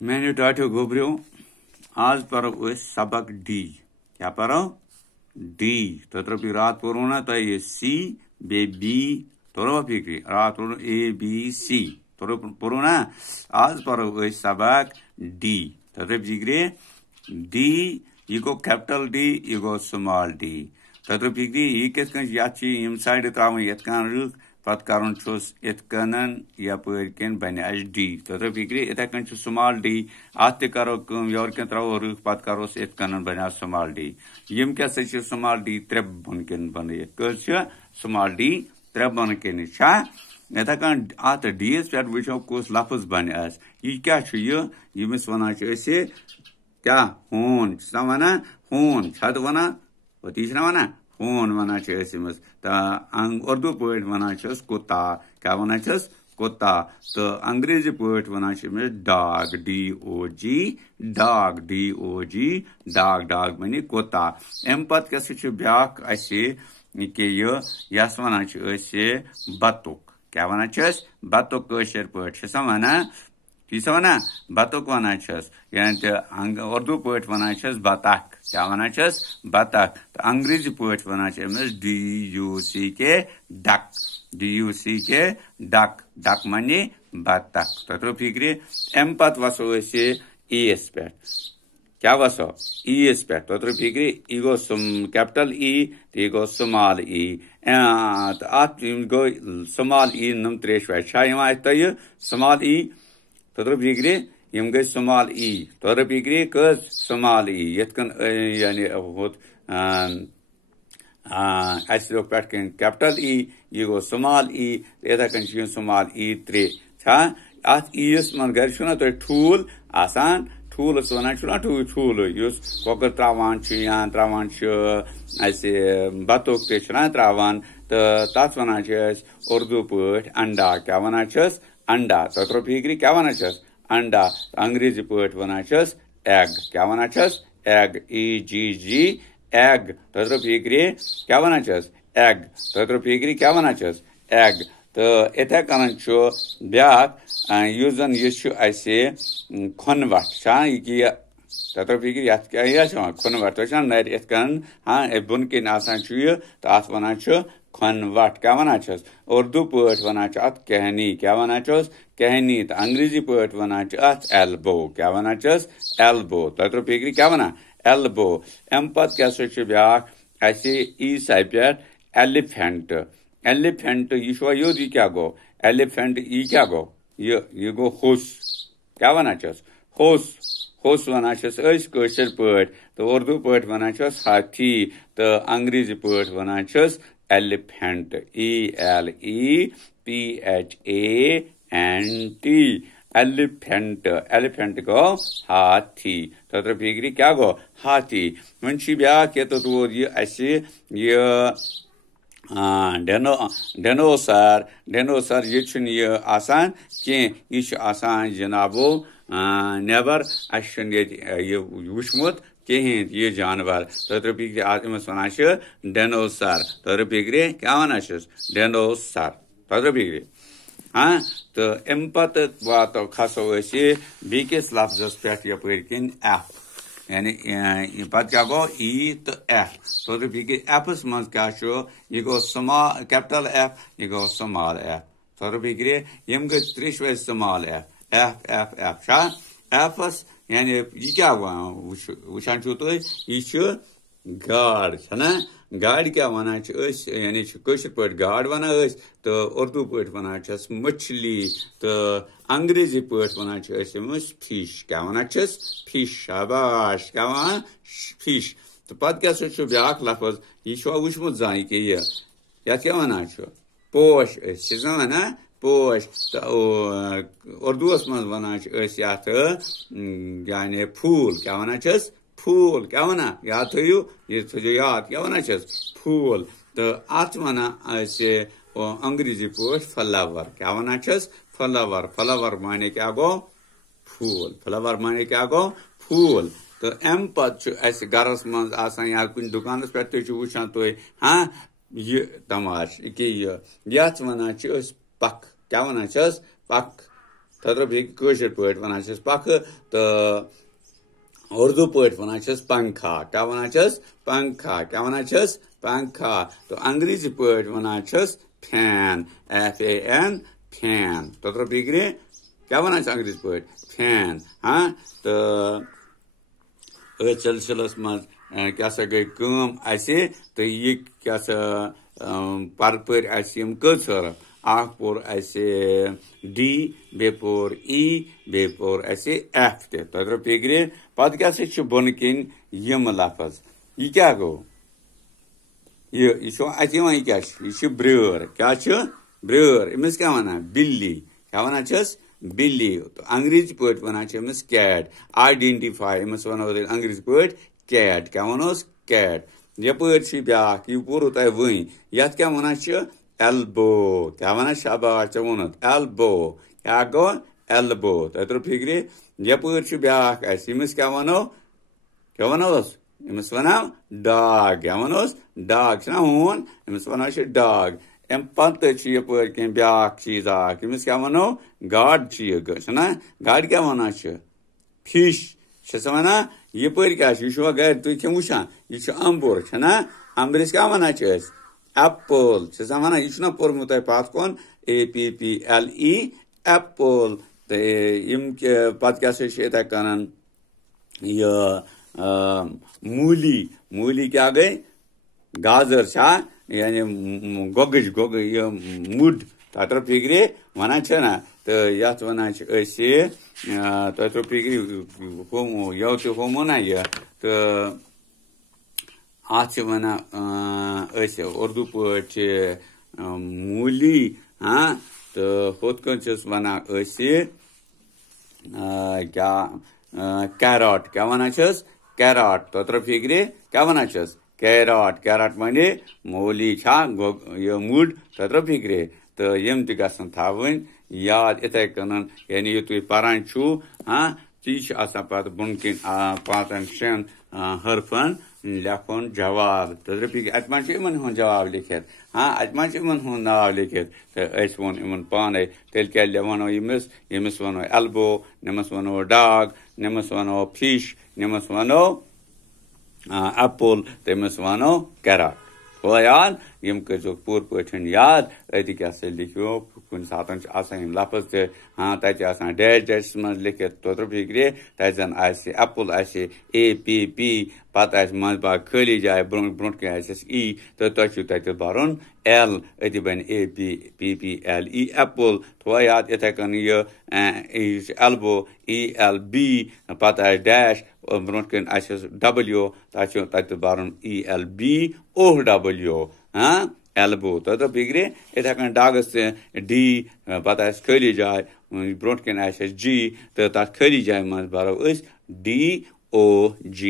मैंने टाटो गोबरियो आज परो सबक डी क्या परो डी तत्र रात परो ना तो ये सी बे बी तोरो फिक्री रात परो ए बी सी तोरो परो ना आज परो सबक डी तत्र फिक्री डी ये गो कैपिटल डी ये गो स्मॉल डी तत्र फिक्री ये किस कन याची इम साइड त्रावन यतकान रुख पत करन छुस इतकनन यपर किन बने एच डी तत्र फिक्री इतः कन छु स्मॉल डी आते करो योर के त्राव रुख पत करोस इतकनन बने स्मॉल डी यम क्या सच स्मॉल डी त्रे बन किन बने कस स्मॉल डी त्रे बन किन छा इतः कन आत डी एस पेट वचो कोस लफ्ज बने अस ये क्या छु ये यमिस वना छ एसे क्या होन सवना होन छद वना वो तीसरा वना होन वना छस ता उर्दू पॉइंट वना छस कुत्ता क्या वना छस कुत्ता तो अंग्रेजी पॉइंट वना छस dog D O G dog D O G dog dog माने कुत्ता एम पत कस छ ब्याक असे के यस वना छस बतुक क्या वना छस बतुक कशर पॉइंट छ वना तीसरा वना बतुक वना छस यानी उर्दू पॉइंट वना छस बतख क्या वना छस बतख तो अंग्रेजी पॉइंट वना छस D you see K duck D you see K duck duck माने बतख तो फिक्री एम पत वसो एसे एस पे क्या वसो एस पे तो फिक्री इगो कैपिटल ई इगो स्मॉल ई आत गो स्मॉल ई नम त्रेश छा यमा तय स्मॉल ई तो फिक्री यम गई स्मॉल ई तो फिक्री कस स्मॉल ई यन यानी होत लोग पे कैपिटल ई ये गो स्मॉल ई इतः कन स्मॉल ई त्रे छा अत ईस मन घर छुना तो ठूल आसान ठूल वन छुना ठूल युस कोकर त्रावान या त्रावान ऐसे बतुक ते छना त्रावान तो तथ वना छस उर्दू पॉइंट अंडा क्या वना छस अंडा तो फिक्री क्या वना छस अंडा अंग्रेजी पॉइंट वना छस एग क्या वना छस एग ई जी जी एग तो फिक्री क्या वना छस एग तो फिक्री क्या वना छस एग तो इतः कन ब्याक यूजन ये खनवट छा ये तो फिक्री क्या खनवट तो नर इत हाँ बुन किन आसान तो अत वना खनवट क्या वना छस उर्दू पॉइंट वना अत कहनी क्या वना छस कहनी तो अंग्रेजी पॉइंट वना अत एल्बो क्या वना छस एल्बो तो फिक्री क्या वना एल्बो अम पत क्या ब्याक ऐसे ई साइ पे एलिफेंट एलिफेंट ये क्या गो एलिफेंट ई क्या गो ये गो होस क्या वना छस होस होस वना छस कशर पॉइंट तो उर्दू पॉइंट वना छस हाथी तो अंग्रेजी पॉइंट वना छस elephant E L E P H A N T elephant elephant गो हाथी तो फिक्री क्या गो हाथी वन ब्या तो ये डेनोसर डेनोसर ये आसान कह आसान जनाबो नेबर ये वुचमुत कहें ये जानवर तो फिक्री अमस वन डेनोसर तो फिक्री क्या वन डेनोसर तो फिक्री हाँ तो अम पत वातो खसो बीकिस लफ्जस पे यपर किन एफ यानी पत क्या गो ई तो एफ तो फिक्री एफस मज क्या ये गो स्मॉल कैपिटल एफ ये गो स्मॉल एफ तो फिक्री यम गई त्रिशवे small F F F F शा एफस यानी ये क्या वुचान तुम यह गाड़ है गाड़ क्या वना यानी कशर पे गाड़ वना तो उर्दू पे वना मछली तो अंग्रेजी पे वना फिश क्या वना फिश शाबाश क्या वना फिश तो पत क्या ब्या लफ्ज यह वुचमुत जान कि ये क्या वना पोश वना पोश तो उर्दूस मज वना यानी फूल क्या वना फूल क्या वना याद थो ये थो याद क्या वना फूल तो अत वना अंग्रेजी पोश फ्लावर क्या वना फ्लावर फ्लावर माने क्या गो फूल फ्लावर माने क्या गो फूल तो अम पत गरस मज या कुछ दुकानस पे वुचान तुम हाँ ये तमाश कि ये वना पक क्या वना पक तत्र कशर पे वन पख तो उर्दू पे वन पंखा क्या वन पंखा क्या वन पंखा तो अंग्रेजी पे वन फैन FAN फैन तत्र बिग्रे क्या वन अंग्रेजी पे फैन हाँ तो सिलसिलस मज क्या सा गई कम तो ये क्या सा पर कचर पोर D बे पोर E बे पोर F तत्र पिगरे पत क्या बन किन यम लफज यह क्या गो यह क्या ब्रेर क्या ब्रेर अमिस क्या वन बिल्ली क्या वन बिल्ली तो अंग्रेजी पे one Amish cat identify Amish one अंग्रेजी पे कैट क्या वनोस कैट यपर ब्या यह पूर तुम वन ये क्या वन एल्बो क्या वन शाबाश वोन एल्बो क्या गो एल्बो तत्र फिक्रे यपर ब्या अमिस क्या वनो अमिस वनो डॉग क्या वनोस डॉग हून अमिस वन डॉग अम पे यपर कह ब्या चीज अमिस क्या वनो गाड ना गाड क्या वन फिश वन यपर क्या गर तुम क्या वुचान यह अम्बुर ना अम्बरस क्या वन एप्पल वन यह पोर्मुत पत कौन APPLE एप्पल तो पे क्या कर मूली मूली क्या गई गाजर यानी गोगज ये मुड तत्र फिक्रे वन ना तो ये वन तत्र फिक्रे होमो यो तो होमो ना यह तो अत वन उर्दू पे मूली हाँ तो हुत वन क्या कैरट क्या वन कैरट तत्र फिक्रे क्या वन कैरट कैरट माने मूली यह मुड तत्र फिक्रे तो यम तवन याद इथे कन यानी यह तुम पारान छू हाँ ती पे बुन किन 5-6 हरफन लेखन जवाब तत्र फिक्रे अत इन जवाब लिखित हाँ अत इन नाव लिखित तो वो इन पाने तेल क्या वनो यमिस वनो एल्बो नमस वनो डॉग नमस वनो फिश नमस वनो एप्पल तमिस वनो कैरट तो याद यम कर पूर पे याद अति क्या लिखो कुन सात लफज ते हाँ तक डैश डैश मज लिखित तत्र फिक्रे तन एप्पल APP पे मज बाग खाली जाए ब्रो E तो तत भरन L अति बन APPLE एप्पल तो याद इथे कन यह एल्बो ELB पे डैश ब्रो W तत भरन ELBOW हाँ एल्बो तत्र फिक्रे इथे कन डागस D पे खाली जाए ब्रो G तो तथ खाली जाए मज भरो DOG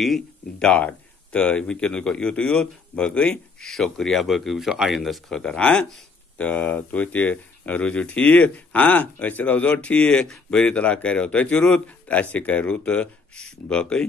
डाग तो वनकन गो यूत बह गई शुक्रिया बह गई वो आइंदस खतर हाँ तो तुम तूजो ठीक हाँ रोजो ठीक बरी तला करो तुत रुत कर रुत बह गई